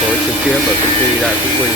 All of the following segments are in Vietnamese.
phối trực tiếp ở công ty tại Phúc Vinh.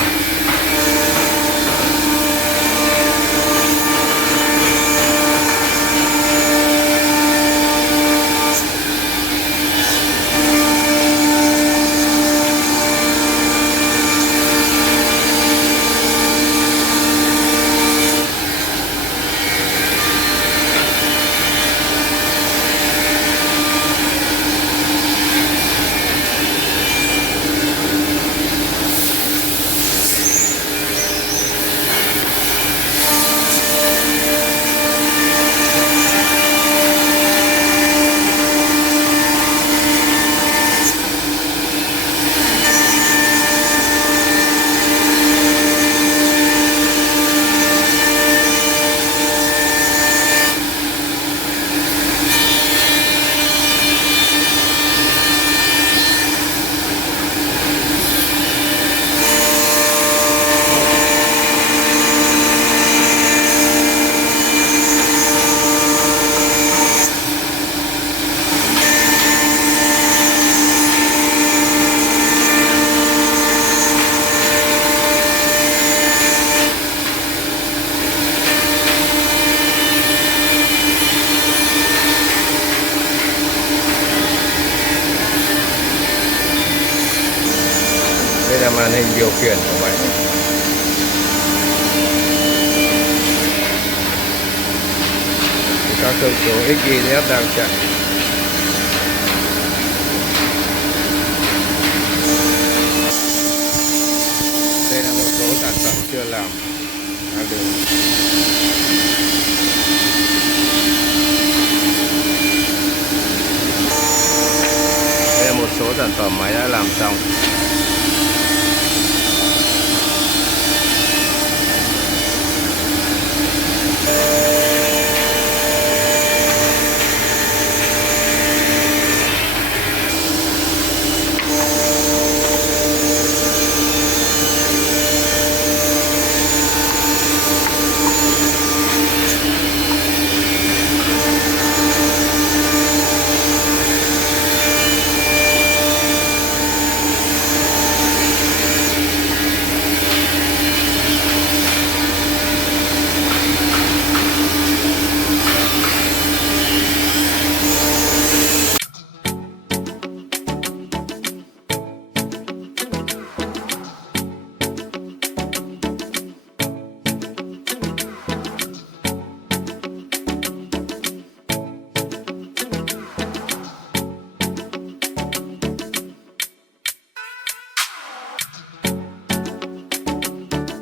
Đây là màn hình điều khiển của máy. Các thông số X, Y, Z đang chạy. Đây là một số sản phẩm chưa làm. Đây là một số sản phẩm máy đã làm xong.